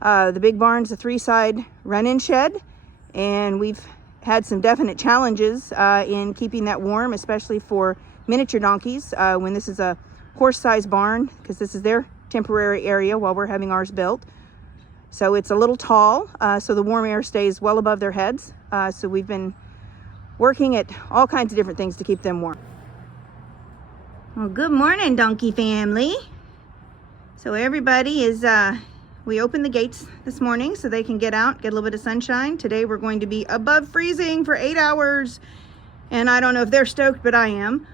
The big barn's a 3-side run-in shed, and we've had some definite challenges in keeping that warm, especially for miniature donkeys when this is a horse-sized barn, because this is their temporary area while we're having ours built. So it's a little tall, so the warm air stays well above their heads. So we've been working at all kinds of different things to keep them warm. Well, good morning, donkey family. So everybody is, we opened the gates this morning so they can get out, get a little bit of sunshine. Today we're going to be above freezing for 8 hours. And I don't know if they're stoked, but I am.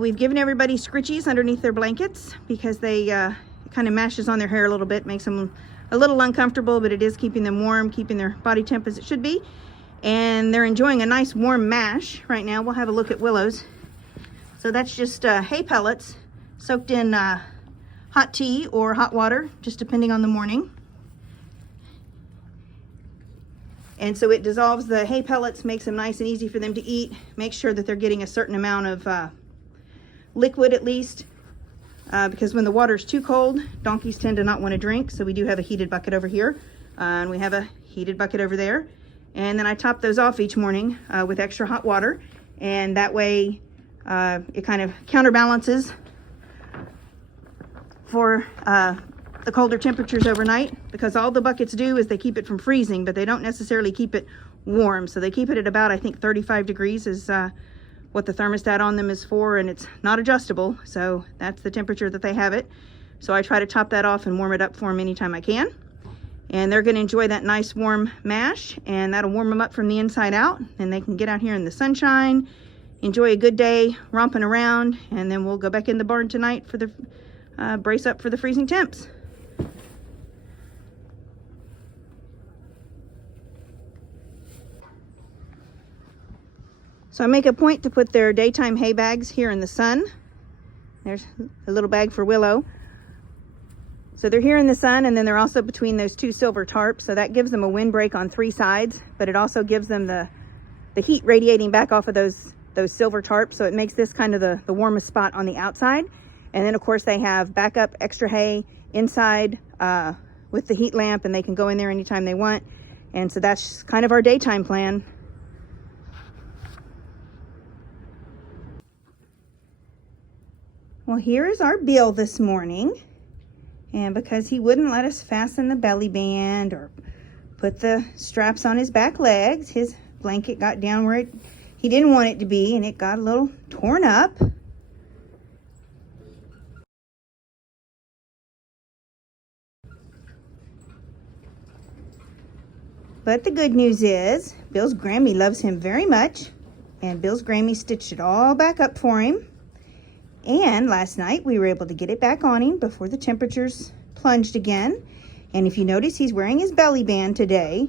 We've given everybody scritchies underneath their blankets because they it kind of mashes on their hair a little bit, makes them a little uncomfortable, but it is keeping them warm, keeping their body temp as it should be. And they're enjoying a nice warm mash right now. We'll have a look at Willow's. So that's just hay pellets soaked in hot tea or hot water, just depending on the morning. And so it dissolves the hay pellets, makes them nice and easy for them to eat, makes sure that they're getting a certain amount of liquid at least, because when the water's too cold, donkeys tend to not want to drink. So we do have a heated bucket over here, and we have a heated bucket over there. And then I top those off each morning with extra hot water, and that way it kind of counterbalances for the colder temperatures overnight, because all the buckets do is they keep it from freezing, but they don't necessarily keep it warm. So they keep it at about, I think, 35 degrees is what the thermostat on them is for, and it's not adjustable, so that's the temperature that they have it. So I try to top that off and warm it up for them anytime I can. And they're going to enjoy that nice warm mash, and that'll warm them up from the inside out, and they can get out here in the sunshine, enjoy a good day romping around, and then we'll go back in the barn tonight for the brace up for the freezing temps. So I make a point to put their daytime hay bags here in the sun. There's a little bag for Willow. So they're here in the sun, and then they're also between those two silver tarps. So that gives them a windbreak on 3 sides, but it also gives them the heat radiating back off of those silver tarps. So it makes this kind of the warmest spot on the outside. And then of course they have backup extra hay inside with the heat lamp, and they can go in there anytime they want. And so that's kind of our daytime plan. Well, here is our Bill this morning, and because he wouldn't let us fasten the belly band or put the straps on his back legs, his blanket got down where he didn't want it to be, and it got a little torn up. But the good news is Bill's Grammy loves him very much, and Bill's Grammy stitched it all back up for him. And last night we were able to get it back on him before the temperatures plunged again. And if you notice, he's wearing his belly band today.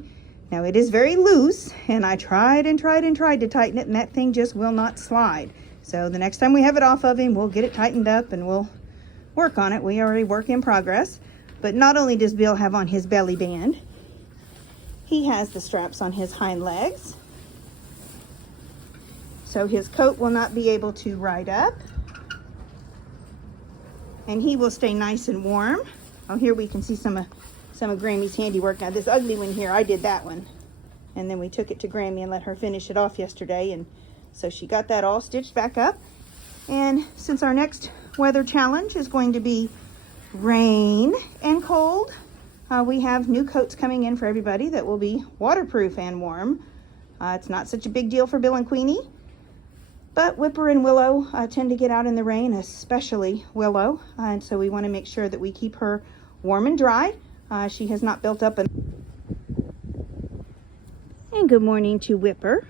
Now it is very loose, and I tried and tried and tried to tighten it, and that thing just will not slide. So the next time we have it off of him, we'll get it tightened up and we'll work on it. We already work in progress. But not only does Bill have on his belly band, he has the straps on his hind legs. So his coat will not be able to ride up, and he will stay nice and warm. Oh, here we can see some of Grammy's handiwork. Now this ugly one here, I did that one. And then we took it to Grammy and let her finish it off yesterday. And so she got that all stitched back up. And since our next weather challenge is going to be rain and cold, we have new coats coming in for everybody that will be waterproof and warm. It's not such a big deal for Bill and Queenie, but Whipper and Willow tend to get out in the rain, especially Willow. And so we want to make sure that we keep her warm and dry. She has not built up And good morning to Whipper.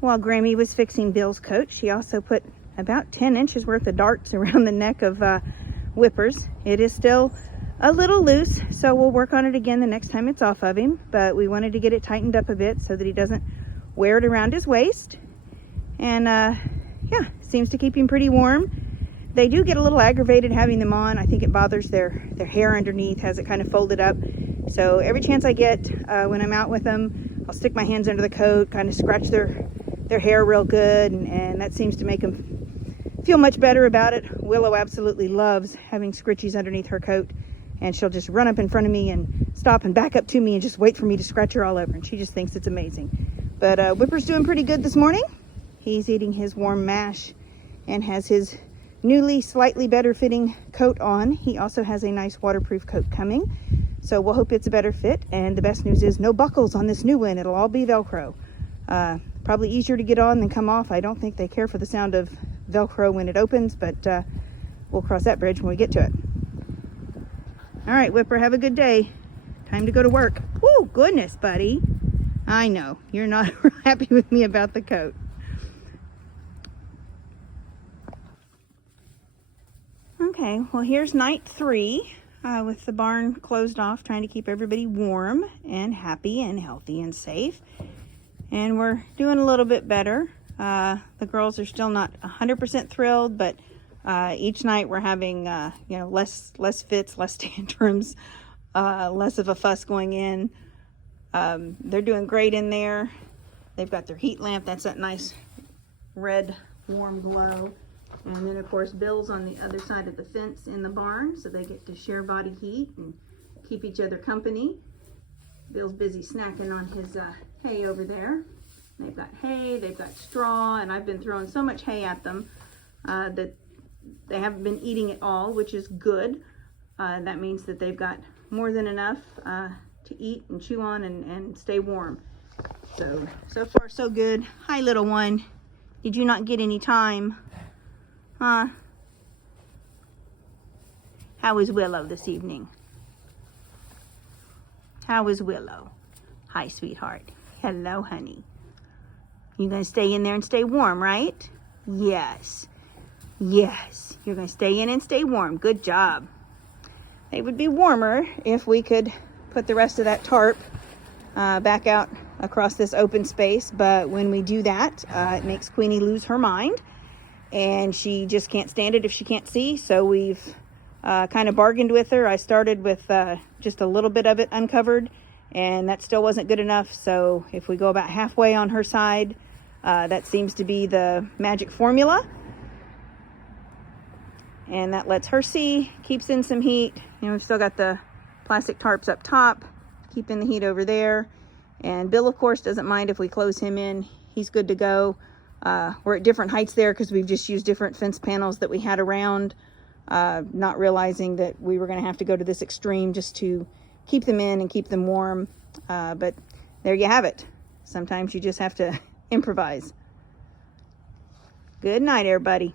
While Grammy was fixing Bill's coat, she also put about 10 inches worth of darts around the neck of Whipper's. It is still a little loose, so we'll work on it again the next time it's off of him. But we wanted to get it tightened up a bit so that he doesn't wear it around his waist. And yeah, seems to keep him pretty warm. They do get a little aggravated having them on. I think it bothers their hair underneath, has it kind of folded up. So every chance I get when I'm out with them, I'll stick my hands under the coat, kind of scratch their hair real good, and that seems to make them feel much better about it. Willow absolutely loves having scritchies underneath her coat, and she'll just run up in front of me and stop and back up to me and just wait for me to scratch her all over, and she just thinks it's amazing. But Whipper's doing pretty good this morning. He's eating his warm mash and has his newly slightly better fitting coat on. He also has a nice waterproof coat coming, so we'll hope it's a better fit. And the best news is no buckles on this new one. It'll all be Velcro. Probably easier to get on than come off. I don't think they care for the sound of Velcro when it opens, but we'll cross that bridge when we get to it. All right, Whipper, have a good day. Time to go to work. Woo, goodness, buddy. I know, you're not happy with me about the coat. Okay, well, here's night 3 with the barn closed off, trying to keep everybody warm and happy and healthy and safe. And we're doing a little bit better. The girls are still not 100% thrilled, but each night we're having less fits, less tantrums, less of a fuss going in. They're doing great in there. They've got their heat lamp. That's that nice red warm glow. And then of course Bill's on the other side of the fence in the barn, so they get to share body heat and keep each other company. Bill's busy snacking on his hay over there. They've got hay, they've got straw, and I've been throwing so much hay at them that they haven't been eating it all, which is good. That means that they've got more than enough to eat and chew on and stay warm. So far so good. Hi, little one. Did you not get any time? Huh? How was Willow this evening? How was Willow? Hi, sweetheart. Hello, honey. You gonna stay in there and stay warm, right? Yes. Yes. You're gonna stay in and stay warm. Good job. They would be warmer if we could put the rest of that tarp back out across this open space, but when we do that, it makes Queenie lose her mind, and she just can't stand it if she can't see. So we've kind of bargained with her. I started with just a little bit of it uncovered, and that still wasn't good enough. So if we go about halfway on her side, that seems to be the magic formula, and that lets her see, keeps in some heat. We've still got the plastic tarps up top, keeping the heat over there. And Bill, of course, doesn't mind if we close him in. He's good to go. We're at different heights there because we've just used different fence panels that we had around, not realizing that we were going to have to go to this extreme just to keep them in and keep them warm. But there you have it. Sometimes you just have to improvise. Good night, everybody.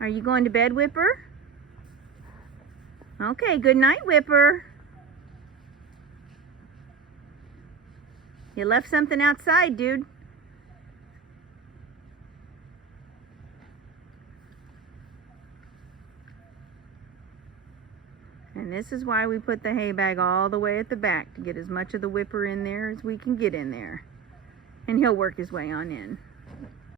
Are you going to bed, Whipper? Okay, good night, Whipper. You left something outside, dude. And this is why we put the hay bag all the way at the back, to get as much of the Whipper in there as we can get in there. And he'll work his way on in.